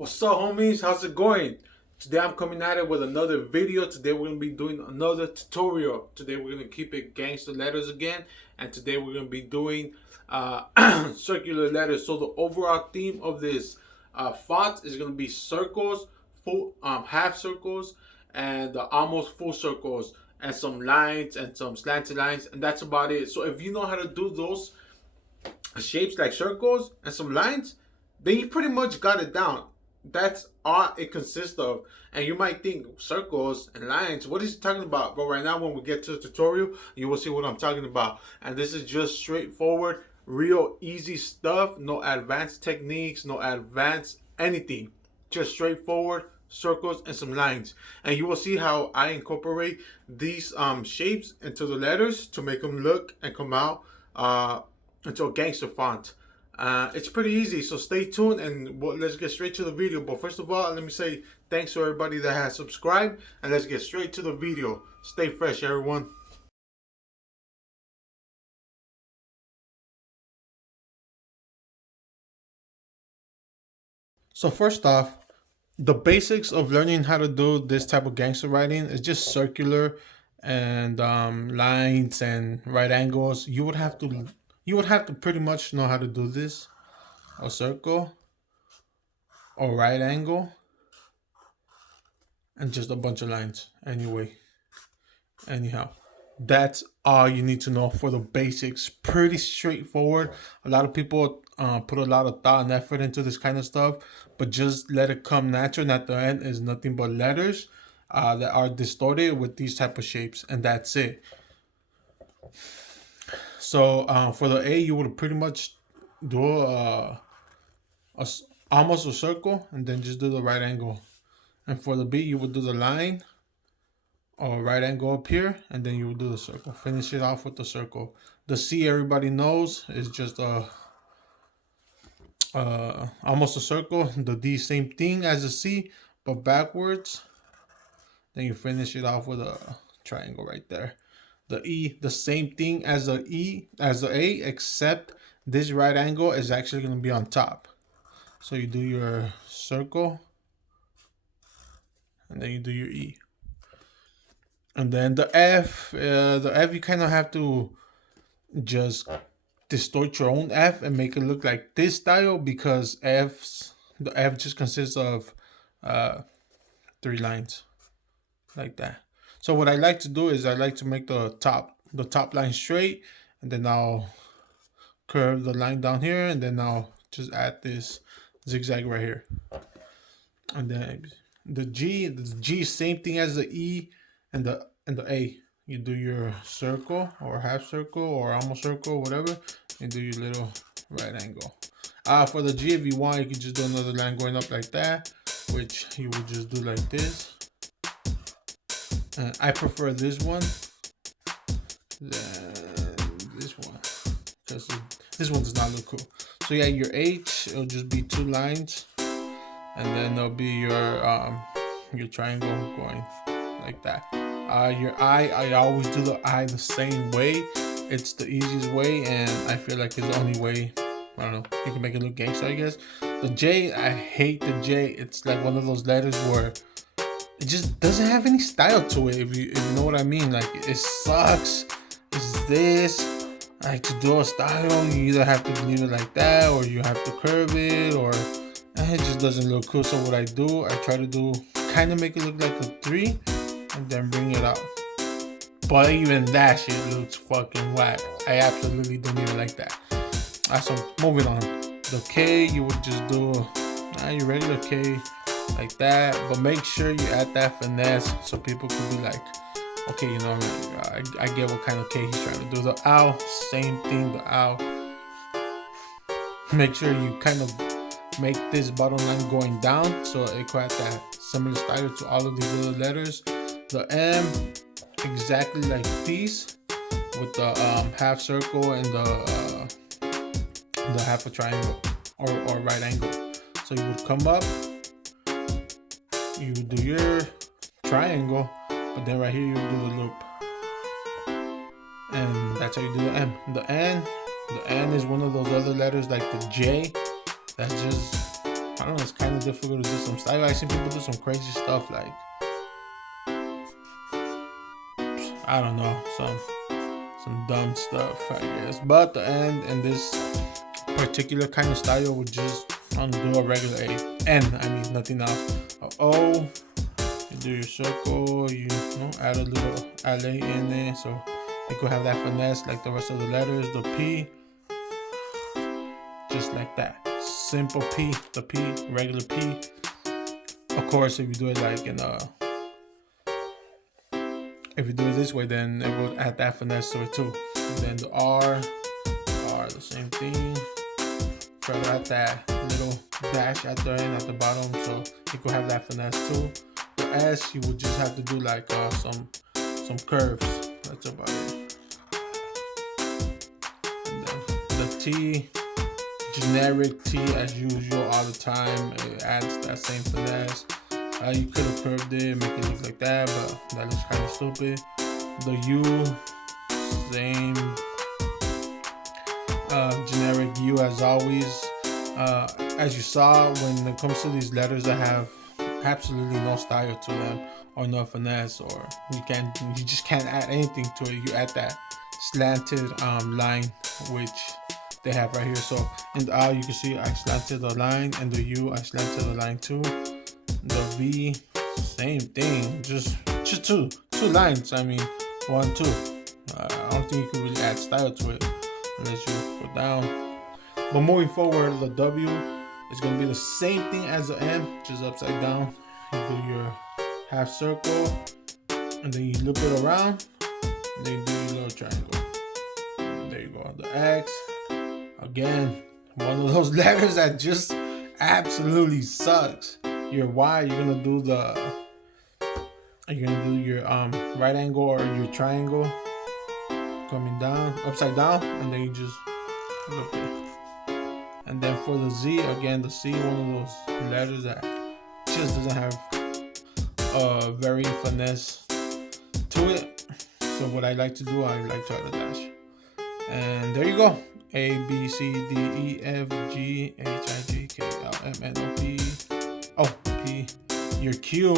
What's up, homies? How's it going? Today I'm coming at it with another video. Today we're going to be doing another tutorial. Today we're going to keep it gangster letters again. And today we're going to be doing circular letters. So the overall theme of this font is going to be circles, full half circles, and almost full circles, and some lines and some slanted lines. And that's about it. So if you know how to do those shapes like circles and some lines, then you pretty much got it down. That's all it consists of. And you might think circles and lines, what is he talking about? But right now when we get to the tutorial, you will see what I'm talking about. And this is just straightforward, real easy stuff. No advanced techniques, no advanced anything. Just straightforward circles and some lines. And you will see how I incorporate these shapes into the letters to make them look and come out into a gangster font. It's pretty easy, so stay tuned and let's get straight to the video. But first of all, let me say thanks to everybody that has subscribed, and let's get straight to the video. Stay fresh, everyone. So first off, the basics of learning how to do this type of gangster writing is just circular and lines and right angles. You would have to pretty much know how to do this. A circle, a right angle, and just a bunch of lines. Anyhow, that's all you need to know for the basics. Pretty straightforward. A lot of people put a lot of thought and effort into this kind of stuff, but just let it come natural. And at the end is nothing but letters that are distorted with these type of shapes, and that's it. So for the A, you would pretty much do almost a circle and then just do the right angle. And for the B, you would do the line or right angle up here, and then you would do the circle. Finish it off with the circle. The C, everybody knows, is just almost a circle. The D, same thing as the C, but backwards. Then you finish it off with a triangle right there. The E, the same thing as the A, except this right angle is actually going to be on top. So you do your circle, and then you do your E. And then the F you kind of have to just distort your own F and make it look like this style, because the F just consists of 3 lines like that. So what I like to do is I like to make the top line straight, and then I'll curve the line down here, and then I'll just add this zigzag right here. And then the G, same thing as the E and the A. You do your circle or half circle or almost circle, whatever, and do your little right angle. For the G, if you want, you can just do another line going up like that, which you would just do like this. I prefer this one than this one, because this one does not look cool. So yeah, your H, it'll just be 2 lines, and then there'll be your triangle going like that. Your I always do the I the same way. It's the easiest way, and I feel like it's the only way. I don't know, you can make it look gangster, I guess. The J, I hate the J. It's like one of those letters where it just doesn't have any style to it, if you know what I mean. Like, it sucks. It's this. Like, to do a style, you either have to leave it like that, or you have to curve it, or it just doesn't look cool. So what I do, I try to do kind of make it look like a 3, and then bring it out. But even that shit looks fucking whack. I absolutely don't even like that. So moving on. The K, you would just do your regular K like that, but make sure you add that finesse so people could be like, okay, you know, I get what kind of K he's trying to do. The ow, same thing, the ow. Make sure you kind of make this bottom line going down so it could have that similar style to all of these little letters. The M, exactly like these, with the half circle and the half a triangle or right angle. So you would come up, you would do your triangle, but then right here you would do the loop, and that's how you do the M. The N is one of those other letters like the J. That's just I don't know, it's kind of difficult to do some style. I see people do some crazy stuff like, I don't know, some dumb stuff, I guess. But the end in this particular kind of style would just do a regular A. N, I mean, nothing else. A O, you do your circle, you know, add a little LA in there, so you could have that finesse like the rest of the letters. The P, just like that. Simple P, the P, regular P. Of course, if you do it like if you do it this way, then it will add that finesse to it too. And then the R, the same thing. Further at that little dash at the end, at the bottom, so you could have that finesse too. The S, you would just have to do like some curves. That's about it. And then the T, generic T as usual all the time. It adds that same finesse. You could have curved it, make it look like that, but that looks kind of stupid. The U, same generic U as always. As you saw, when it comes to these letters that have absolutely no style to them or no finesse, or you just can't add anything to it. You add that slanted line, which they have right here. So in the I, you can see I slanted the line, and the U, I slanted the line too. The V, same thing, just two lines. I mean, 1, 2. I don't think you can really add style to it unless you go down. But moving forward, the W is going to be the same thing as the M, just upside down. You do your half circle, and then you loop it around, and then you do your little triangle. And there you go. The X, again, one of those letters that just absolutely sucks. Your Y, you're gonna do your right angle or your triangle coming down, upside down, and then you just look it. And then for the Z, again, the C, one of those letters that just doesn't have very finesse to it. So what I like to do, I like to add a dash. And there you go. A, B, C, D, E, F, G, H, I, J, K, L, M, N, O, P. Oh, P. Your Q.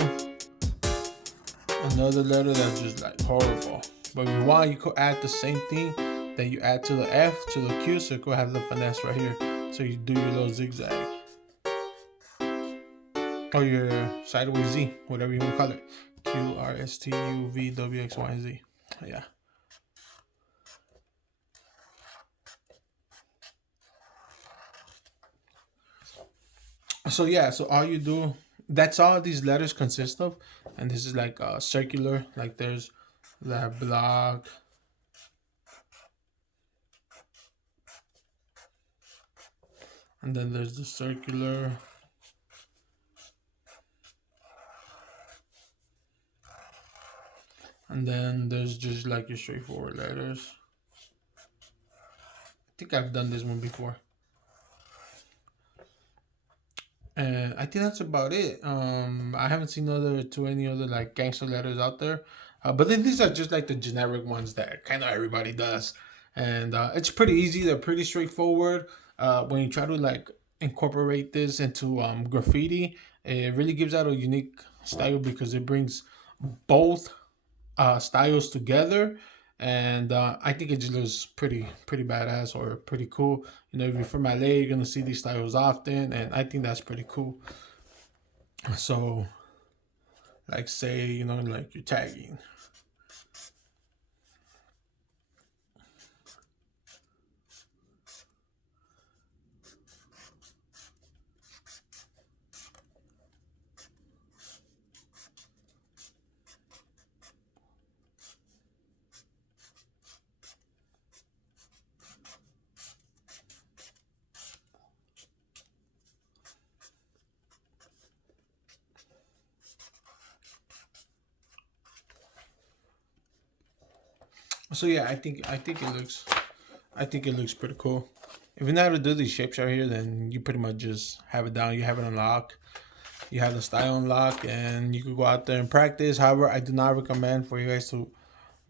Another letter that's just like horrible. But if you want, you could add the same thing that you add to the F, to the Q, so you could have the finesse right here. So you do your little zigzag. Or your sideways Z, whatever you want to call it. Q, R, S, T, U, V, W, X, Y, and Z. Yeah. So yeah, so all you do, that's all these letters consist of. And this is like circular, like there's that block. And then there's the circular. And then there's just like your straightforward letters. I think I've done this one before. And I think that's about it. I haven't seen any other like gangster letters out there. But then these are just like the generic ones that kind of everybody does. And it's pretty easy. They're pretty straightforward. When you try to like incorporate this into graffiti, it really gives out a unique style because it brings both styles together. And I think it just looks pretty badass or pretty cool. You know, if you're from LA, you're gonna see these styles often, and I think that's pretty cool. So, like, say, you know, like you're tagging. So yeah, I think it looks pretty cool. If you know how to do these shapes right here, then you pretty much just have it down. You have it unlocked. You have the style unlocked, and you could go out there and practice. However, I do not recommend for you guys to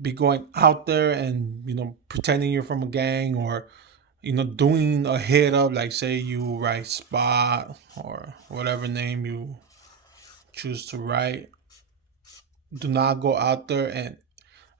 be going out there and, you know, pretending you're from a gang or, doing a hit up, like say you write Spot or whatever name you choose to write. Do not go out there and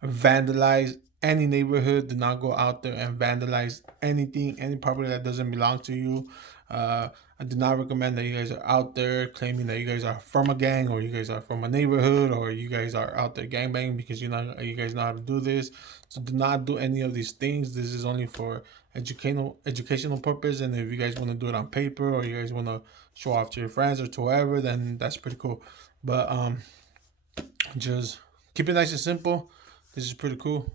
vandalize any neighborhood. Do not go out there and vandalize anything, any property that doesn't belong to you. I do not recommend that you guys are out there claiming that you guys are from a gang, or you guys are from a neighborhood, or you guys are out there gangbanging, because you guys know how to do this. So do not do any of these things. This is only for educational purpose. And if you guys want to do it on paper, or you guys want to show off to your friends or to whoever, then that's pretty cool. But just keep it nice and simple. This is pretty cool.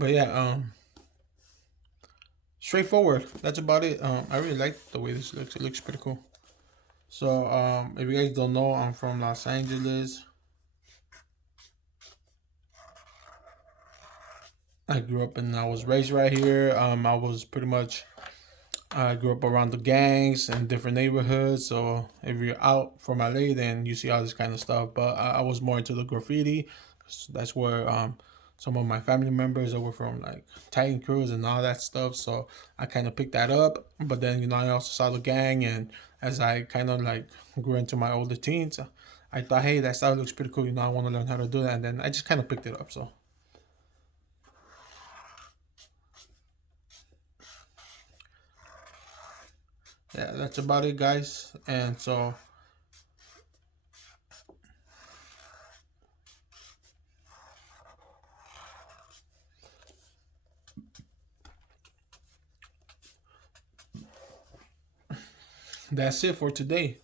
But yeah, straightforward. That's about it. I really like the way this looks. It looks pretty cool. So, if you guys don't know, I'm from Los Angeles. I grew up and I was raised right here. I was pretty much I grew up around the gangs and different neighborhoods. So if you're out from LA, then you see all this kind of stuff. But I was more into the graffiti. So that's where some of my family members that were from like tagging crews and all that stuff. So I kind of picked that up. But then I also saw the gang, and as I kind of like grew into my older teens, I thought, hey, that style looks pretty cool. I want to learn how to do that, and then I just kind of picked it up. So yeah, that's about it, guys. And so that's it for today.